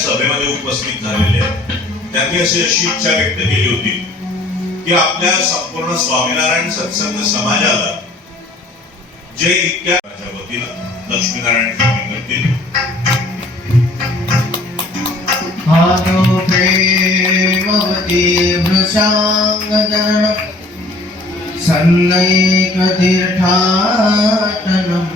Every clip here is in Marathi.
सभेमध्ये उपस्थित झालेले आहेत. त्यांनी अशी अशी इच्छा व्यक्त केली होती की आपल्या संपूर्ण स्वामीनारायण सत्संग समाजाला जे इतक्या वतीनं लक्ष्मीनारायण स्वामी करतील. सन्नैकतीर्थाटनम्।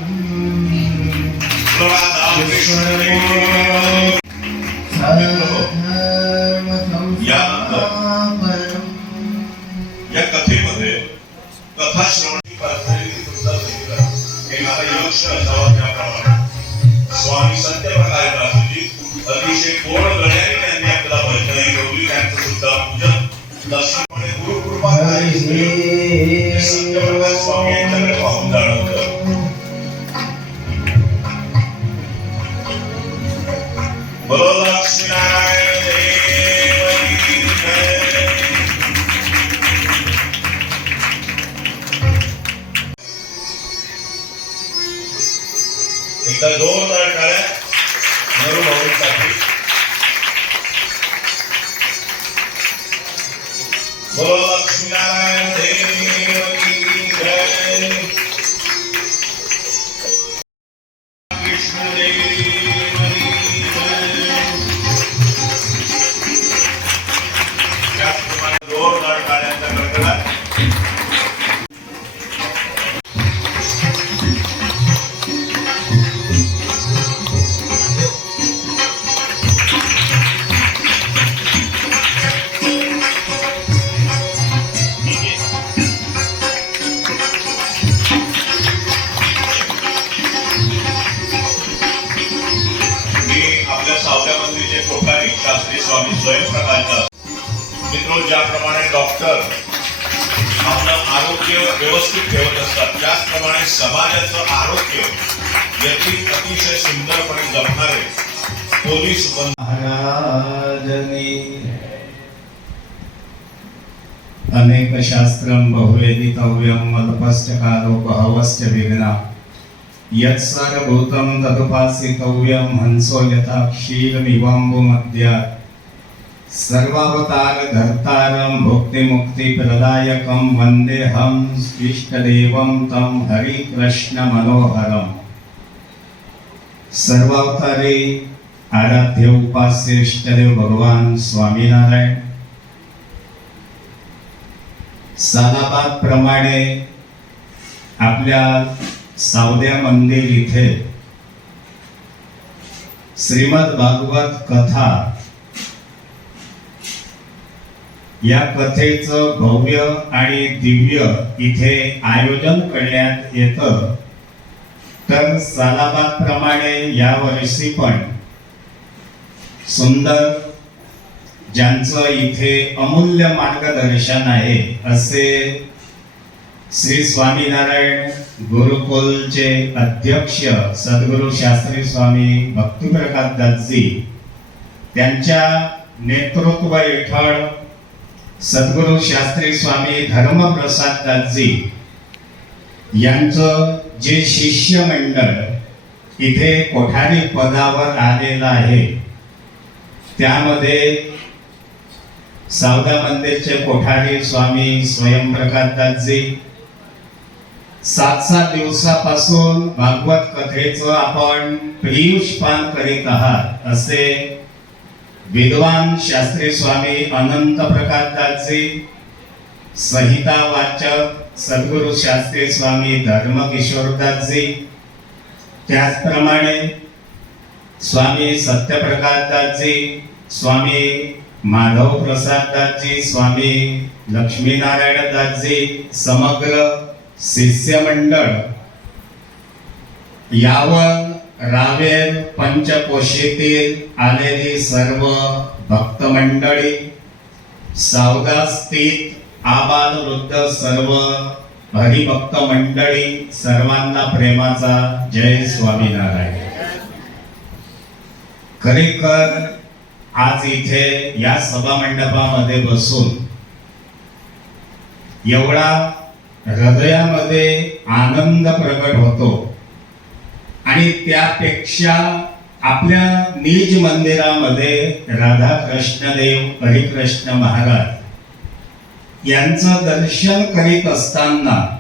त्याप्रमाणे स्वामी सत्यप्रकाश दासजी अतिशय गोड गळ्याने त्यांनी आपला भजन ऐकवली त्यांचं सुद्धा पूजन दर्शनामुळे गुरुकृपा झाली. पोलीस बंधू महाराजनी अनेक शास्त्रं बहुवेदितव्यं मदपश्चकारो बहवश्च विघ्ना। यत्सारभूतं तदुपासितव्यं हंसो यथा क्षीरमिवाम्बुमद्यात् सर्वावतारधर्तारं भुक्तिमुक्तिप्रदायकं वन्देऽहं इष्टदेवं तं हरिकृष्णमनोहरम्। सर्वावतारे आराध्य उपास्य इष्टदेव भगवान स्वामीनारायण. सालाबाद प्रमाणे आपल्या सावद्या मंदिर इथे श्रीमद भागवत कथा या कथेचं भव्य आणि दिव्य इथे आयोजन करण्यात येतं. तर सालाबाद प्रमाणे या वर्षी पण सुंदर ज्यांचं इथे अमूल्य मार्गदर्शन आहे असे श्री स्वामीनारायण गुरुकुलचे अध्यक्ष सद्गुरु शास्त्री स्वामी भक्तिप्रकाश दासजी त्यांच्या नेतृत्व हेठळ सद्गुरु शास्त्री स्वामी धर्मप्रसाद दासजी यांचं जे शिष्यमंडळ इथे कोठारी पदावर आलेलं आहे त्यामध्ये सावदा मंदिरचे कोठारी स्वामी स्वयंप्रकाश सात सात दिवसापासून भागवत कथेचं आपण पियुष पान करीत आहात असे विद्वान शास्त्री स्वामी अनंत प्रकाशदासजी संहिता वाचक सद्गुरु शास्त्री स्वामी धर्मकिशोरदासजी त्याचप्रमाणे स्वामी सत्यप्रकाशदासजी स्वामी माधव प्रसाददासजी स्वामी लक्ष्मीनारायणदासजी समग्र शिष्य मंडळ यावर रावेर पंचकोशीतील आलेली सर्व भक्त मंडळी सावदा स्थित आबाल वृद्ध सर्व हरिभक्त मंडळी सर्वांना प्रेमाचा जय स्वामीनारायण. खरेखर आज इथे या सभा मंडपामध्ये बसून एवढा हृदयामध्ये आनंद प्रकट होतो. आणि त्यापेक्षा आपल्या निज मंदिरामध्ये राधा कृष्णदेव हरिकृष्ण महाराज यांचं दर्शन करीत असताना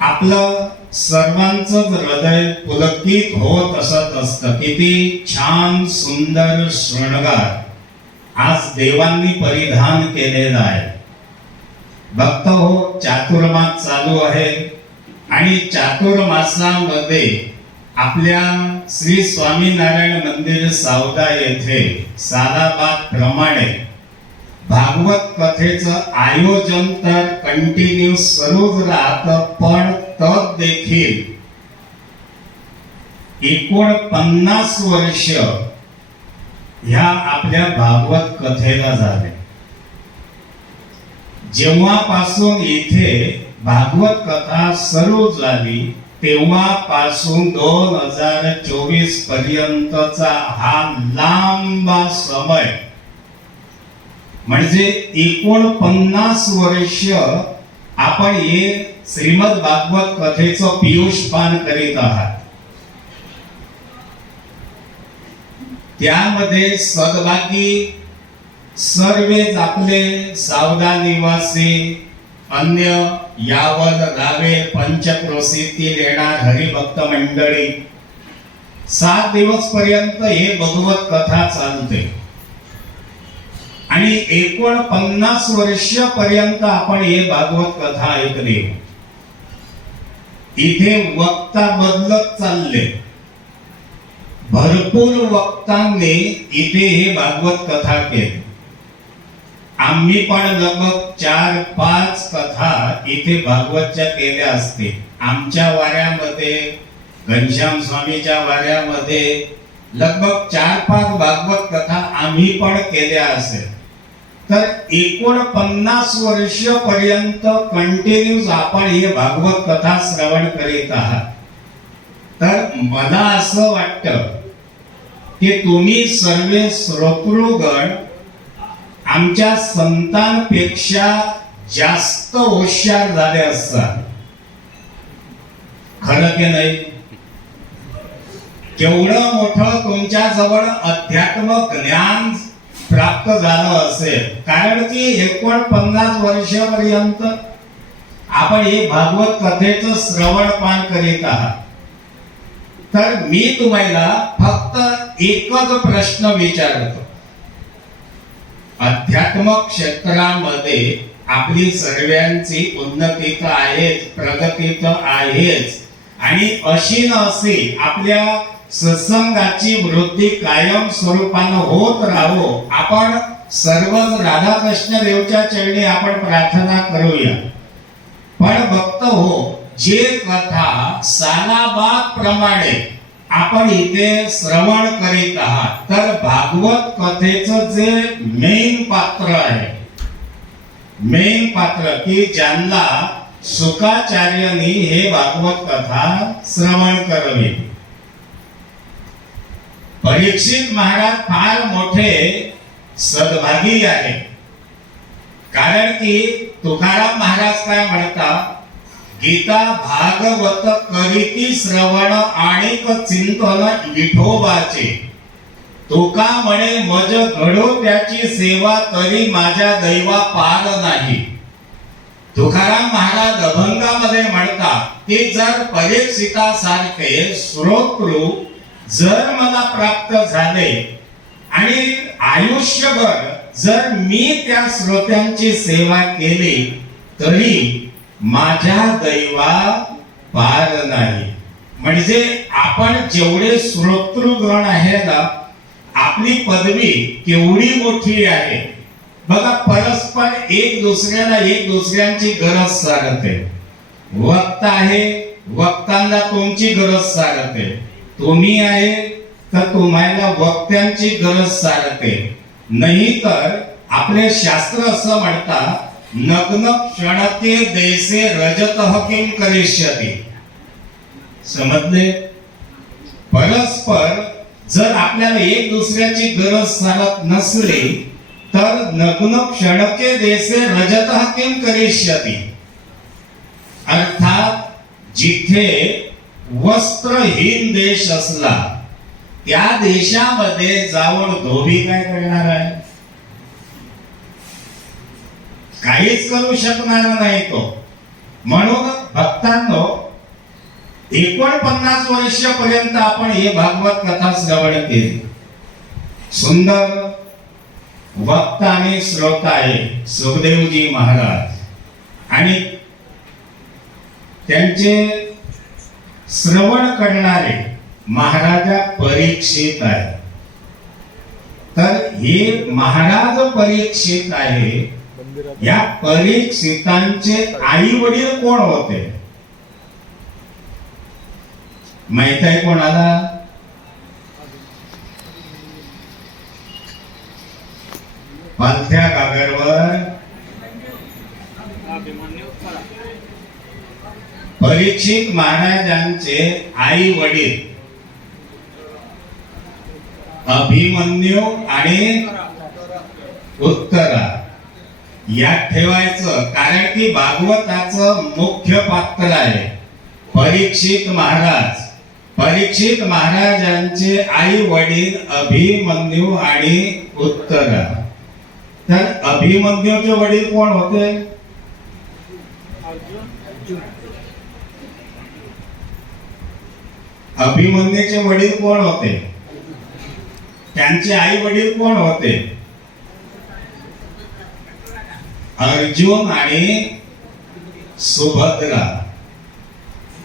आपलं सर्वांचं हृदय पुलकित होत असत असत. किती छान सुंदर शृंगार आज देवांनी परिधान केलेला आहे. भक्त हो चातुर्मास चालू आहे. आणि चातुर्मासामध्ये आपल्या श्री स्वामीनारायण मंदिर सावदा येथे सालाबाद प्रमाणे भागवत कथेचं आयोजन तर कंटिन्यू सुरूच राहतं पण तद देखील एकूण पन्नास वर्ष ह्या आपल्या भागवत कथेला झाले. जेव्हापासून येथे भागवत कथा सुरू झाली तेव्हापासून दोन हजार चोवीस पर्यंतचा हा लांबा समय. म्हणजे एकूण पन्नास वर्ष आपण हे श्रीमद भागवत कथेचं पियुष पान करीत आहात. त्यामध्ये सदभागी सर्वच आपले सावदा निवासी अन्य यावद गावे पंचक्रोशीतील येणार हरिभक्त मंडळी. सात दिवस पर्यंत हे भगवत कथा चालते. आणि एकूण पन्नास वर्ष पर्यंत आपण हे भागवत कथा ऐकली. इथे वक्ता बदलत चालले भरपूर वक्तांनी इथे हे भागवत कथा केली. आम्ही पण लगभग चार पाच कथा इथे भागवतच्या केल्या असतील आमच्या वाऱ्यामध्ये घनश्याम स्वामीच्या वाऱ्यामध्ये लगभग चार पाच भागवत कथा आम्ही पण केल्या असेल. तर एकूण पन्नास वर्ष पर्यंत कंटिन्यूज आपण हे भागवत कथा श्रवण करीत आहात. तर मला असं वाटतं की तुम्ही सर्व श्रोतृगण आमच्या संतांपेक्षा जास्त हुशार झाले असतात. खरं की नाही? केवढं मोठं तुमच्या जवळ अध्यात्म ज्ञान प्राप्त झालं असेल. कारण की एकोणपन्नास वर्षापर्यंत आपण हे भागवत कथेचं श्रवण पान करीत आहात. तर मी तुम्हाला फक्त एकच प्रश्न विचारतो. अध्यात्म क्षेत्रामध्ये आपली सर्वांची उन्नती तर आहेच प्रगती तर आहेच. आणि अशी न असे आपल्या सत्संगाची वृद्धी कायम स्वरूपानं होत राहो. आपण सर्वच राधाकृष्ण देवच्या चरणी आपण प्रार्थना करूया. पण भक्त हो जे कथा सालाबाद प्रमाणे आपण इथे श्रवण करीत आहात तर भागवत कथेचं जे मेन पात्र आहे मेन पात्र की ज्यांना सुखाचार्यांनी हे भागवत कथा श्रवण करवी. परीक्षित महाराज फार मोठे सद्भागी आहे कारण की तुकाराम महाराज काय म्हणता गीता भागवत करीती श्रवण आणि चिंतन विठोबाचे. तुका म्हणे मज घडो त्याची सेवा तरी माझ्या दैवा पार नाही. तुकाराम महाराज अभंगामध्ये म्हणतात की जर परीक्षितासारखे श्रोतृ जर मला प्राप्त झाले आणि आयुष्यभर जर मी त्या श्रोत्यांची सेवा केली तरी माझ्या दैवा पार नाही. म्हणजे आपण जेवढे श्रोतृगण आहे ना आपली पदवी केवढी मोठी आहे. बघा परस्पर एक दुसऱ्याला एक दुसऱ्यांची गरज सारते. वक्ता आहे वक्तांना तुमची गरज सारते? तुम्ही आहे तर तुम्हाला वक्त्यांची गरज सारते नाही तर आपले शास्त्र असं म्हणता नग्न क्षणते देसे रजत हकीम करिष्यते. समजले? परस्पर जर आपल्याला एक दुसऱ्याची गरज सारत नसली तर नग्न क्षणके देसे रजत हकीम करिष्यती? अर्थात जिथे वस्त्रहीन देश असला त्या देशामध्ये जाऊन धोबी काय करणार आहे? काहीच करू शकणार नाही तो. म्हणून भक्तांनो एकोणपन्नास वर्षापर्यंत आपण हे भागवत कथा श्रवण केली. सुंदर वक्ता आणि श्रोता आहे सुखदेवजी महाराज. आणि त्यांचे श्रवण करणारे महाराजा परीक्षित आहे तर हे महाराज परीक्षित आहे या परीक्षितांचे आई वडील कोण होते? माहीत आहे कोणाला? पालथ्या कागरवर परीक्षित महाराजांचे आई वडील अभिमन्यू आणि उत्तरा. यात ठेवायचं कारण की भागवताचं मुख्य पात्र आहे. परीक्षित महाराज परीक्षित महाराजांचे आई वडील अभिमन्यू आणि उत्तरा. तर अभिमन्यूचे वडील कोण होते? अभिमन्यूचे वडील कोण होते? त्यांचे आई वडील कोण होते? अर्जुन आणि सुभद्रा.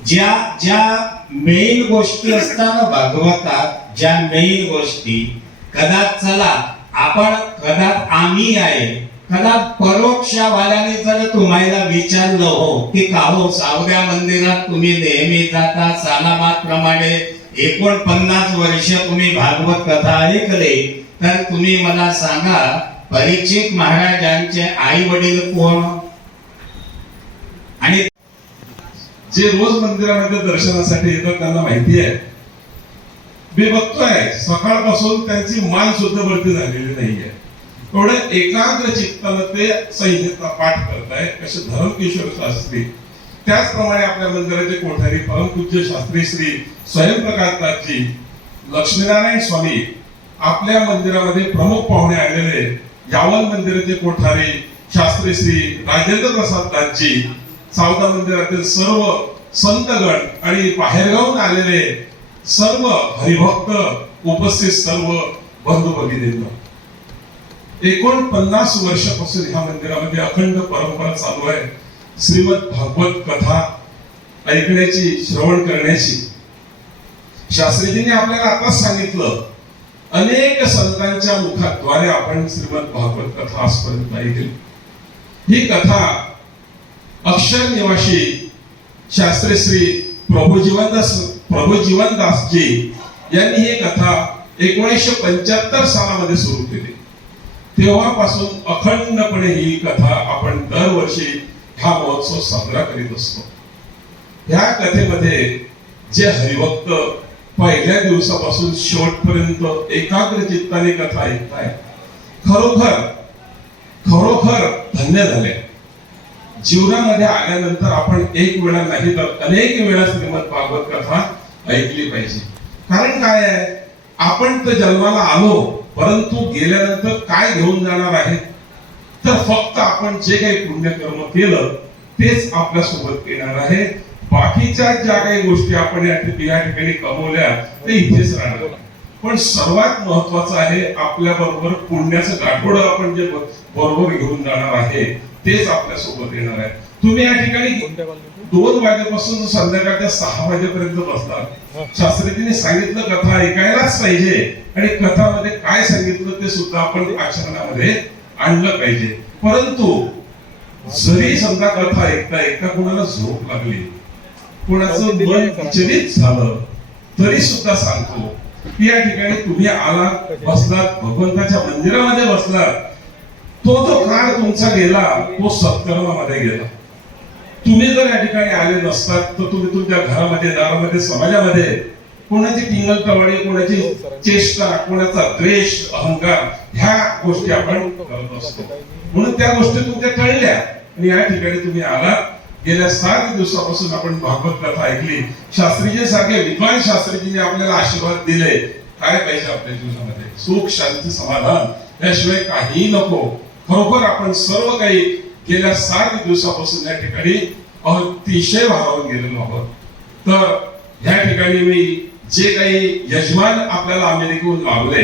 ज्या ज्या मेन गोष्टी असतात ना भागवतात ज्या मेन गोष्टी कदाच चला आपण कदाच आम्ही आहे कदाच परोक्षवाल्याने जर तुम्हाला विचारलं हो की का हो मंदिरात तुम्ही नेहमी जाता सालाबाद प्रमाणे एकोणपन्नास वर्ष तुम्ही भागवत कथा ऐकले तर तुम्ही मला सांगा परिचित महाराजांचे आई वडील कोण? आणि जे रोज मंदिरामध्ये दर्शनासाठी येतात त्यांना माहिती आहे. मी बघतोय सकाळपासून त्यांची मान सुद्धा भरती झालेली नाहीये. थोडं एकाग्र चित्तानं ते संहितेचा पाठ करताय असे धरमकिशोर शास्त्री. त्याचप्रमाणे आपल्या मंदिराचे कोठारी परमपूज्य शास्त्री श्री स्वयंप्रकाशदासजी लक्ष्मीनारायण स्वामी आपल्या मंदिरामध्ये प्रमुख पाहुणे आलेले यावल मंदिराचे कोठारी शास्त्री श्री राजेंद्र प्रसाद दासजी सावदा मंदिरातील सर्व संतगण आणि बाहेरगावून आलेले सर्व हरिभक्त उपस्थित सर्व बंधू भगिनींना एकोणपन्नास वर्षापासून ह्या मंदिरामध्ये अखंड परंपरा चालू आहे. श्रीमद भागवत कथा ऐकण्याची श्रवण करण्याची. शास्त्रीजींनी आपल्याला आताच सांगितलं अनेक संतांच्या मुखाद्वारे आपण श्रीमद भागवत कथा आजपर्यंत ऐकली ही कथा अक्षर निवासी शास्त्री श्री प्रभू जीवनदास प्रभू जीवनदासजी यांनी ही कथा एकोणीसशे पंच्याहत्तर सालामध्ये सुरू केली. तेव्हापासून अखंडपणे ही कथा आपण दरवर्षी हा महोत्सव साजरा करीत असतो. ह्या कथेमध्ये जे हरिभक्त पहिल्या दिवसापासून शेवटपर्यंत एकाग्र चित्ताने कथा ऐकताय खरोखर खरोखर धन्य झाले. जीवनामध्ये आल्यानंतर आपण एक वेळा नाही तर अनेक वेळा श्रीमद भागवत कथा ऐकली पाहिजे. कारण काय आहे? आपण तर जन्माला आलो परंतु गेल्यानंतर काय घेऊन जाणार आहे? तर फक्त आपण जे काही पुण्यकर्म केलं तेच आपल्यासोबत येणार आहे. बाकीच्या ज्या काही गोष्टी आपण या ठिकाणी कमवल्या ते इथेच राहणार पण सर्वात महत्वाचं आहे आपल्या बरोबर पुण्याचं गाठोडं आपण जे बरोबर घेऊन जाणार आहे तेच आपल्यासोबत येणार आहे. तुम्ही या ठिकाणी दोन वाजेपासून संध्याकाळच्या सहा वाजेपर्यंत बसतात. शास्त्रीजींनी सांगितलं कथा ऐकायलाच पाहिजे आणि कथामध्ये काय सांगितलं ते सुद्धा आपण आचरणामध्ये आणलं पाहिजे. परंतु जरी समजा कथा ऐकता ऐकता कोणाला झोप लागली कोणाचं मन विचलित झालं तरी सुद्धा सांगतो की या ठिकाणी तुम्ही आलात बसलात भगवंताच्या मंदिरामध्ये बसलात तो जो काळ तुमचा गेला तो सत्कर्मामध्ये गेला. तुम्ही जर या ठिकाणी आले नसतात तर तुम्ही तुमच्या घरामध्ये दारामध्ये समाजामध्ये कोणाची टिंगल कोणाची चेष्टा कोणाचा द्वेष अहंकार ह्या गोष्टी आपण करत असतो. म्हणून त्या गोष्टी तुमच्या कळल्या. आणि या ठिकाणी तुम्ही आलात. गेल्या सात दिवसापासून आपण भागवत कथा ऐकली. शास्त्रीजी सारखे विद्वान शास्त्रीजीने आपल्याला आशीर्वाद दिले. काय पाहिजे आपल्या जीवनामध्ये? सुख शांती समाधान. याशिवाय काही नको. खरोखर आपण सर्व काही गेल्या सात दिवसापासून या ठिकाणी अतिशय भारावून गेलेलो आहोत. तर ह्या ठिकाणी मी जे काही यजमान आपल्याला अमेरिकेहून लावले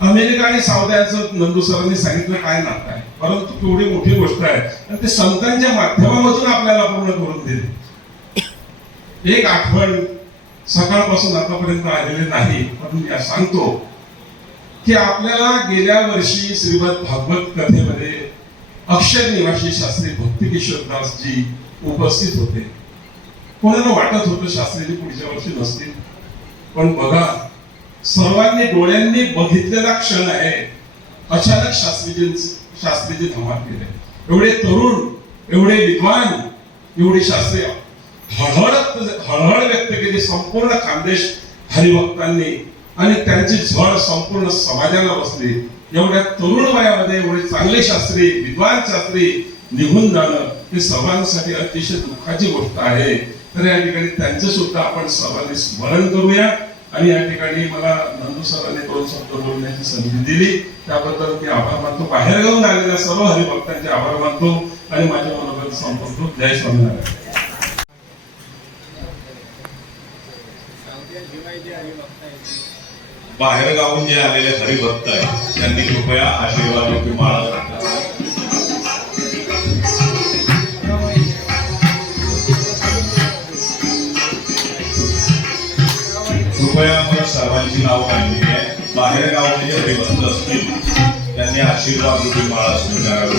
अमेरिका आणि सावध्याचं नंदू सरांनी सांगितलं काय नातं आहे. परंतु केवढी मोठी गोष्ट आहे आणि ते संतांच्या माध्यमामधून आपल्याला पूर्ण करून दिले. एक आठवण सकाळपासून आतापर्यंत आलेली नाही पण मी सांगतो की आपल्याला गेल्या वर्षी श्रीमद भागवत कथेमध्ये अक्षर निवासी शास्त्री भक्ती किशोरदासजी उपस्थित होते. कोणाला वाटत होतं शास्त्रीजी पुढच्या वर्षी नसतील? पण बघा सर्वांनी डोळ्यांनी बघितलेला क्षण आहे. अचानक शास्त्रीजी शास्त्रीजी धमाल केले एवढे तरुण एवढे विद्वान एवढे शास्त्रीय हळहळ हळहळ व्यक्त केली संपूर्ण खानदेश हरिभक्तांनी. आणि त्यांची झळ संपूर्ण समाजाला बसली. एवढ्या तरुण वयामध्ये एवढे चांगले शास्त्री विद्वान शास्त्री निघून जाणं हे सर्वांसाठी अतिशय दुःखाची गोष्ट आहे. तर या ठिकाणी त्यांचं सुद्धा आपण सर्वांनी स्मरण करूया. आणि या ठिकाणी मला नंदू सरांनी दोन शब्द बोलण्याची संधी दिली. त्याबद्दल मी आभार मानतो. बाहेर गाऊन आलेल्या सर्व हरिभक्तांचे आभार मानतो. आणि माझ्या मनोबद्दल संपर्क जय स्वामीनारायण. बाहेर गावून जे आलेले हरिभक्त आहेत त्यांनी कृपया आशीर्वाद रूपी माळा कृपया मला सर्वांची नाव माहिती आहे बाहेर गावचे जे हरिभक्त असतील त्यांनी आशीर्वाद रूपी माळा स्वीकारावी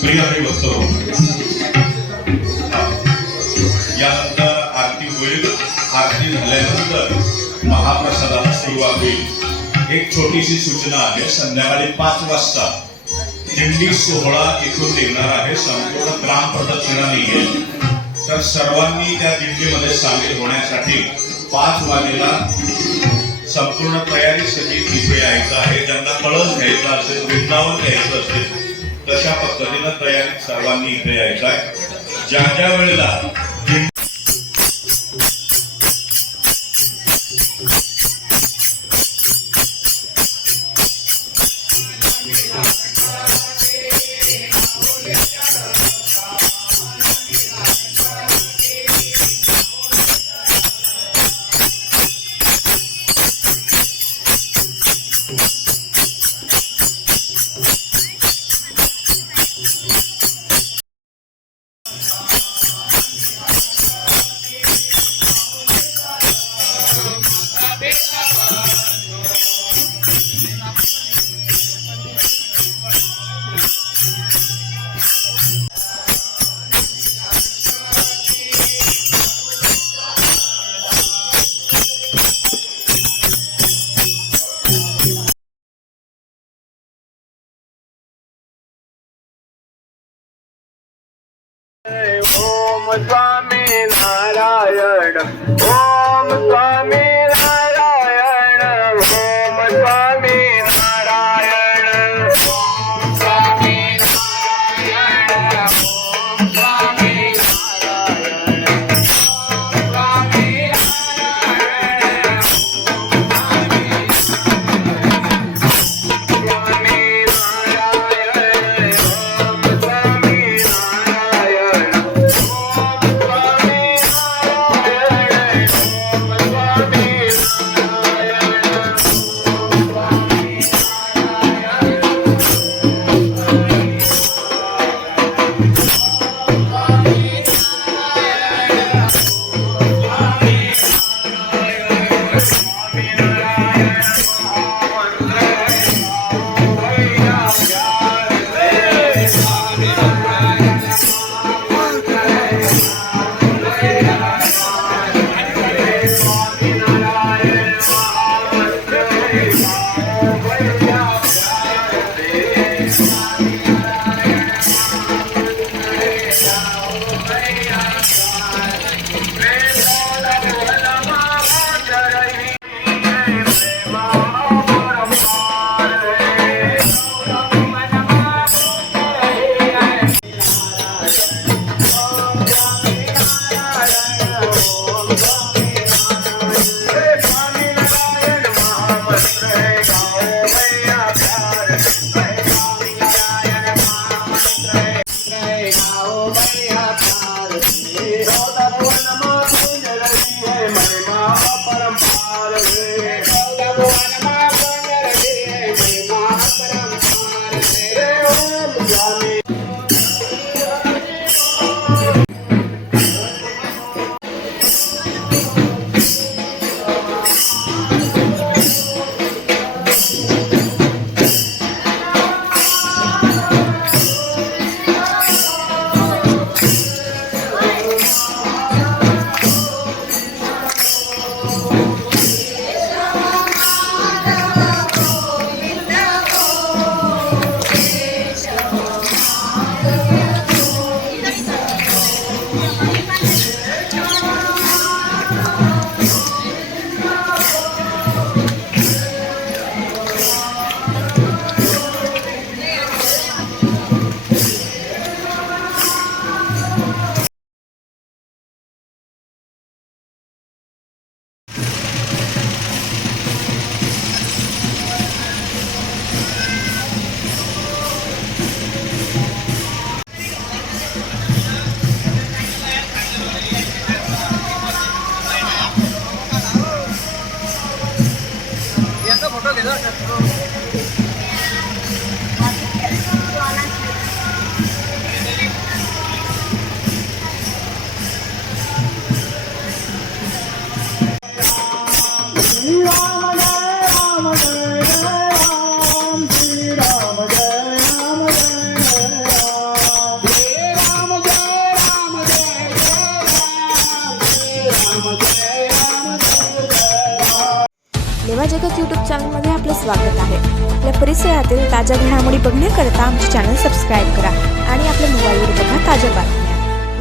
प्रिय हरिभक्त होऊन होईल. एक छोटीशी सूचना आहे. संध्याकाळी पाच वाजता दिंडी सोहळा इथून निघणार आहे. संपूर्ण ग्राम प्रदक्षिणा निघेल तर सर्वांनी त्या दिंडीमध्ये सामील होण्यासाठी पाच वाजेला संपूर्ण तयारी सगळी तिथे यायचं आहे. ज्यांना कळस घ्यायचा असेल वृंदावन घ्यायचं असेल तशा पद्धतीनं तयारी सर्वांनी इथे यायचं आहे. ज्या ज्या वेळेला